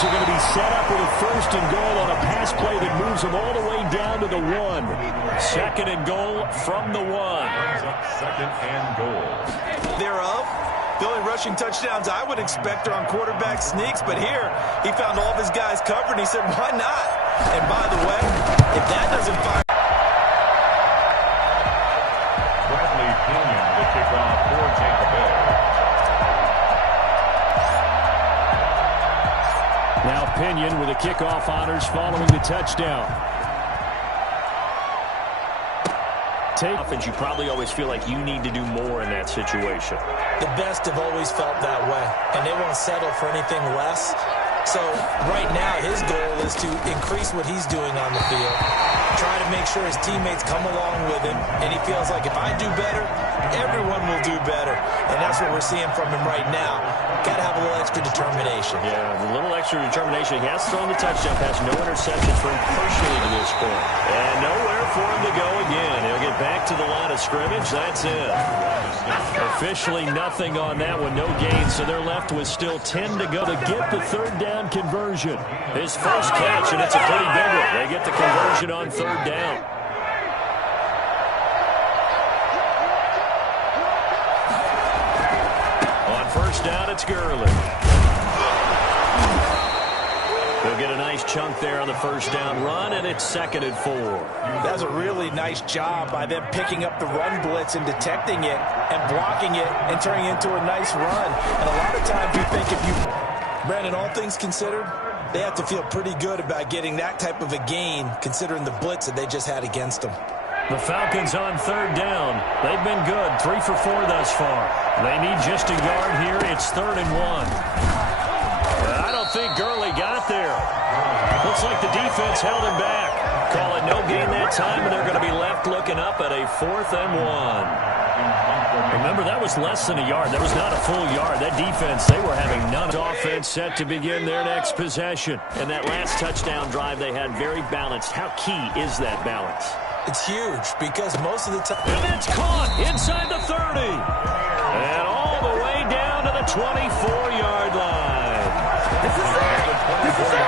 Defense are going to be set up with a 1st and goal on a pass play that moves them all the way down to the 1. 2nd and goal from the 1. 2nd and goal. Thereof. The only rushing touchdowns I would expect are on quarterback sneaks, but here he found all of his guys covered, and he said, why not? And by the way, if that doesn't fire... Bradley Pinion to kick off for Tampa Bay. Now Pinion with the kickoff honors following the touchdown. Offense, you probably always feel like you need to do more in that situation. The best have always felt that way, and they won't settle for anything less. So right now his goal is to increase what he's doing on the field, try to make sure his teammates come along with him, and he feels like if I do better, everyone will do better. And that's what we're seeing from him right now. Got to have a little extra determination. Yeah, a little extra determination. He has thrown the touchdown pass, no interceptions for him personally to this point. And nowhere for him to go again. He'll get back to the line of scrimmage. That's it. Officially nothing on that one, no gain. So they're left with still 10 to go to get the 3rd down conversion. His first catch, and it's a pretty big one. They get the conversion on 3rd down. On 1st down, it's Gurley. They'll get a nice chunk there on the 1st down run, and it's 2nd and 4. That's a really nice job by them picking up the run blitz and detecting it and blocking it and turning it into a nice run. And a lot of times you think if you... Brandon, all things considered, they have to feel pretty good about getting that type of a gain considering the blitz that they just had against them. The Falcons on 3rd down. They've been good, 3 for 4 thus far. They need just a yard here. It's 3rd and 1. I don't think Gurley got there. Looks like the defense held him back. Call it no gain that time, and they're going to be left looking up at a 4th and 1. Remember, that was less than a yard. That was not a full yard. That defense, they were having none. Offense set to begin their next possession. And that last touchdown drive they had very balanced. How key is that balance? It's huge because most of the time... And it's caught inside the 30. And all the way down to the 24-yard line. This is it. This is it.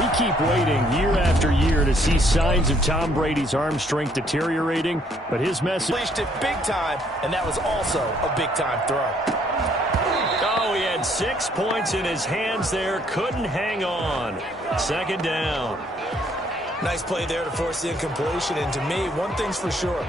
We keep waiting year after year to see signs of Tom Brady's arm strength deteriorating, but his message... Unleashed it big time, and that was also a big-time throw. Oh, he had 6 points in his hands there, couldn't hang on. 2nd down. Nice play there to force the incompletion, and to me, one thing's for sure.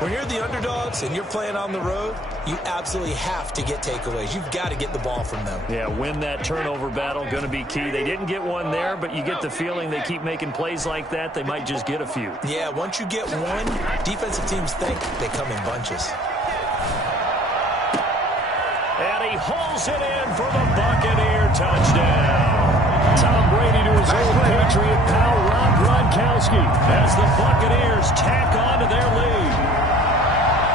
When you're the underdogs and you're playing on the road, you absolutely have to get takeaways. You've got to get the ball from them. Yeah, win that turnover battle, going to be key. They didn't get one there, but you get the feeling they keep making plays like that, they might just get a few. Yeah, once you get one, defensive teams think they come in bunches. And he hauls it in for the Buccaneer touchdown. Tom Brady to his old Patriot pal Rob Gronkowski as the Buccaneers tack on to their lead.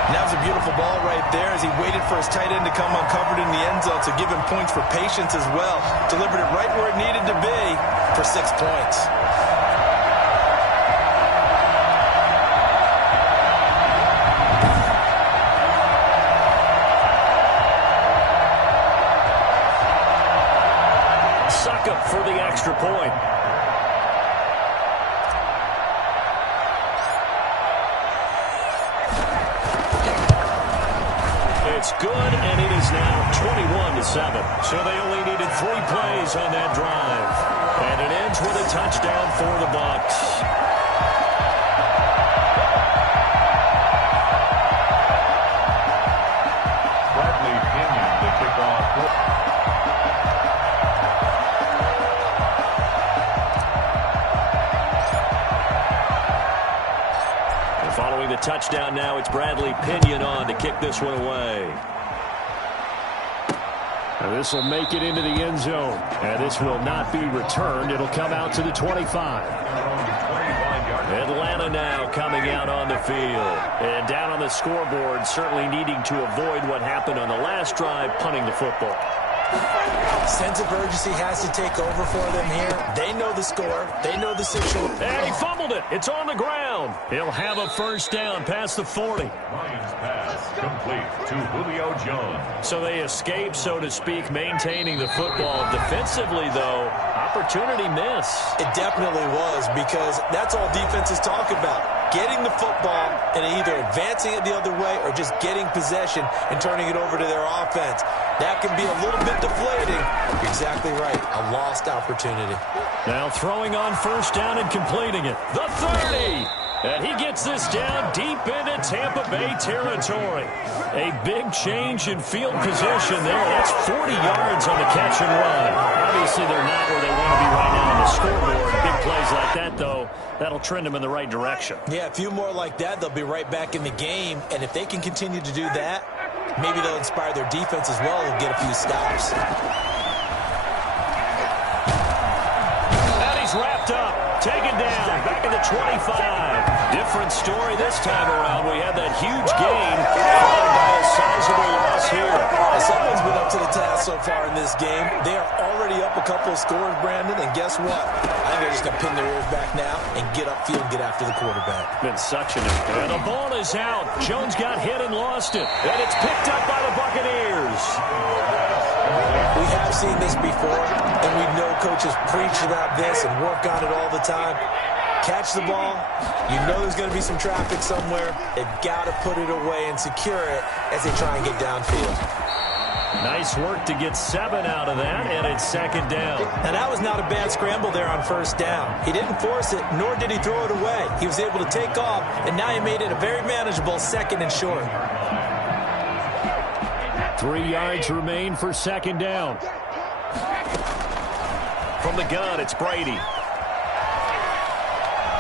And that was a beautiful ball right there as he waited for his tight end to come uncovered in the end zone to give him points for patience as well. Delivered it right where it needed to be for 6 points. Suck up for the extra point. It's good, and it is now 21-7. So they only needed 3 plays on that drive. And it ends with a touchdown for the Bucs. Bradley Pinion to kick off. Following the touchdown now, it's Bradley Pinion on to kick this one away. And this will make it into the end zone. And this will not be returned. It'll come out to the 25. Atlanta now coming out on the field. And down on the scoreboard, certainly needing to avoid what happened on the last drive, punting the football. Sense of urgency has to take over for them here. They know the score. They know the situation. And he fumbled it. It's on the ground. He'll have a first down past the 40. Lions pass complete to Julio Jones. So they escape, so to speak, maintaining the football. Defensively, though, opportunity miss. It definitely was, because that's all defenses talk about. Getting the football and either advancing it the other way or just getting possession and turning it over to their offense. That can be a little bit deflating. You're exactly right. A lost opportunity. Now throwing on first down and completing it. The 30. And he gets this down deep into Tampa Bay territory. A big change in field position there. That's 40 yards on the catch and run. Obviously, they're not where they want to be right now on the scoreboard. Big plays like that, though, that'll trend them in the right direction. Yeah, a few more like that, they'll be right back in the game. And if they can continue to do that, maybe they'll inspire their defense as well and get a few stops. And he's wrapped up. Taken down, back at the 25. Different story this time around. We had that huge gain, followed by a sizable loss here. Someone's been up to the task so far in this game. They are already up a couple of scores, Brandon, and guess what? I think they're just going to pin their ears back now and get upfield and get after the quarterback. Been such an... And the ball is out. Jones got hit and lost it. And it's picked up by the Buccaneers. We have seen this before, and we know coaches preach about this and work on it all the time. Catch the ball. You know there's going to be some traffic somewhere. They've got to put it away and secure it as they try and get downfield. Nice work to get 7 out of that, and it's second down. And that was not a bad scramble there on first down. He didn't force it, nor did he throw it away. He was able to take off, and now he made it a very manageable second and short. 3 yards remain for second down. From the gun, it's Brady.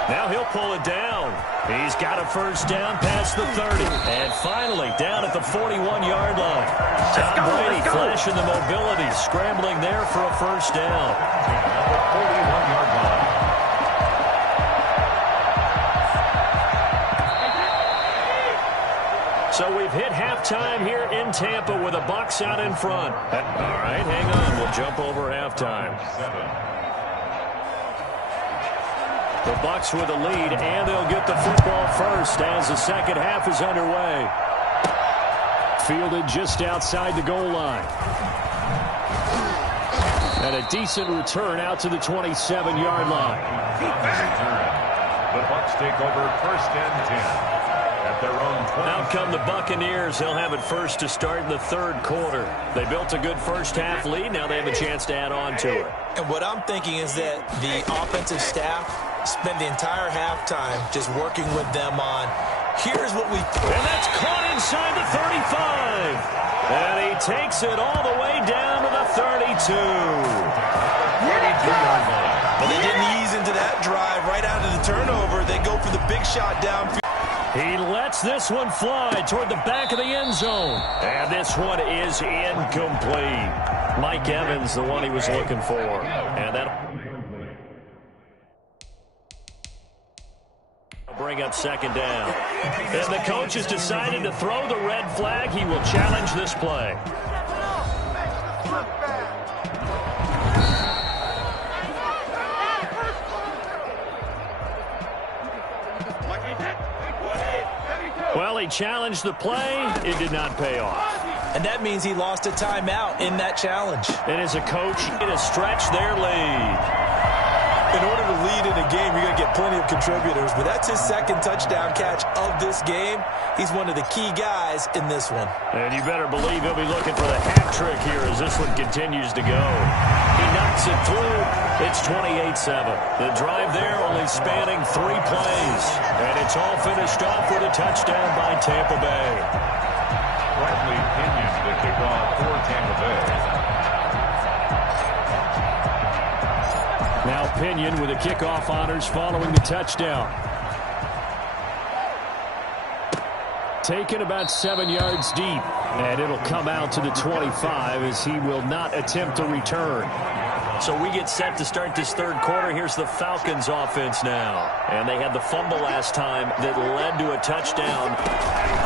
Now he'll pull it down. He's got a first down past the 30. And finally, down at the 41-yard line. Tom Brady flashing the mobility, scrambling there for a first down. At the 41-yard line. So we've hit halftime here in Tampa with the Bucs out in front. All right, hang on. We'll jump over halftime. The Bucs with a lead, and they'll get the football first as the second half is underway. Fielded just outside the goal line. And a decent return out to the 27-yard line. The Bucs take over first and 10. At their own 20. Out come the Buccaneers. They'll have it first to start in the third quarter. They built a good first-half lead. Now they have a chance to add on to it. And what I'm thinking is that the offensive staff spent the entire halftime just working with them on, here's what we... And that's caught inside the 35. And he takes it all the way down to the 32. 32-yard line. But they didn't ease into that drive right out of the turnover. They go for the big shot downfield. He lets this one fly toward the back of the end zone. And this one is incomplete. Mike Evans, the one he was looking for. And that'll bring up second down. And the coach has decided to throw the red flag. He will challenge this play. Well, he challenged the play. It did not pay off. And that means he lost a timeout in that challenge. And as a coach, it has stretched their lead. In order to lead in a game, you're going to get plenty of contributors. But that's his second touchdown catch of this game. He's one of the key guys in this one. And you better believe he'll be looking for the hat trick here as this one continues to go. He knocks it through. It's 28-7. The drive there only spanning 3 plays. And it's all finished off with a touchdown by Tampa Bay. Bradley Pinion to kick off for Tampa Bay. Now Pinion with the kickoff honors following the touchdown. Taken about 7 yards deep. And it'll come out to the 25 as he will not attempt to return. So we get set to start this third quarter. Here's the Falcons offense now. And they had the fumble last time that led to a touchdown.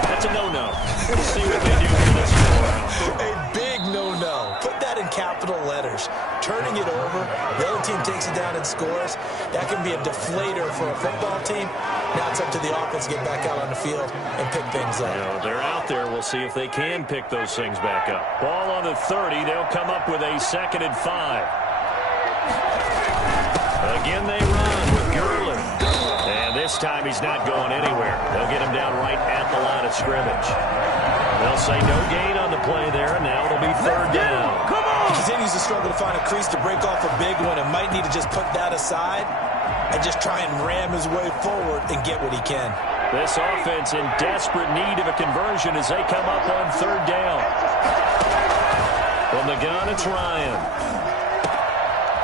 That's a no-no. We'll see what they do for this go-around. A big no-no. Put that in capital letters. Turning it over, the other team takes it down and scores. That can be a deflator for a football team. Now it's up to the offense to get back out on the field and pick things up. You know, they're out there. We'll see if they can pick those things back up. Ball on the 30. They'll come up with a 2nd and 5. Again, they run with Gurley. And this time he's not going anywhere. They'll get him down right at the line of scrimmage. They'll say no gain on the play there, and now it'll be 3rd down. Come on! He continues to struggle to find a crease to break off a big one and might need to just put that aside and just try and ram his way forward and get what he can. This offense in desperate need of a conversion as they come up on 3rd down. From the gun, it's Ryan.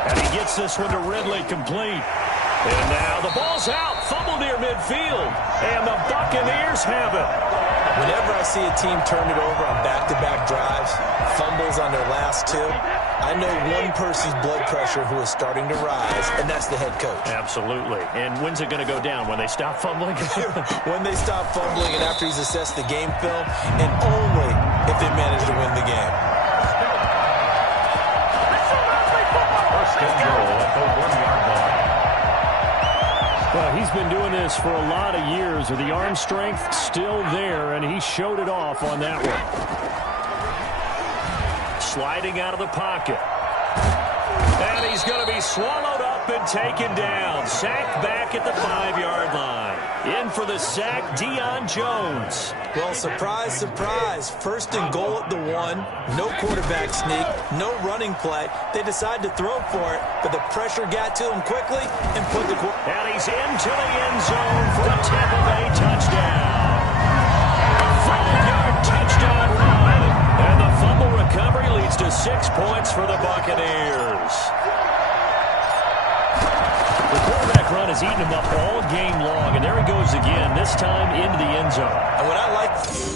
And he gets this one to Ridley complete. And now the ball's out. Fumble near midfield. And the Buccaneers have it. Whenever I see a team turn it over on back-to-back drives, fumbles on their last 2, I know one person's blood pressure who is starting to rise, and that's the head coach. Absolutely. And when's it going to go down? When they stop fumbling? When they stop fumbling and after he's assessed the game film, and only if they manage to win the game. First and goal at the 1-yard line. Well, he's been doing this for a lot of years. The arm strength still there, and he showed it off on that one. Sliding out of the pocket. And he's going to be swallowed up and taken down. Sacked back at the 5-yard line. In for the sack, Deion Jones. Well, surprise, surprise. 1st and goal at the 1. No quarterback sneak. No running play. They decide to throw for it, but the pressure got to him quickly and put the... And he's into the end zone for a Tampa Bay touchdown. 5-yard touchdown run. And the fumble recovery leads to 6 points for the Buccaneers. The quarterback run has eaten him up all game long, and there he goes again, this time into the end zone. And what I like...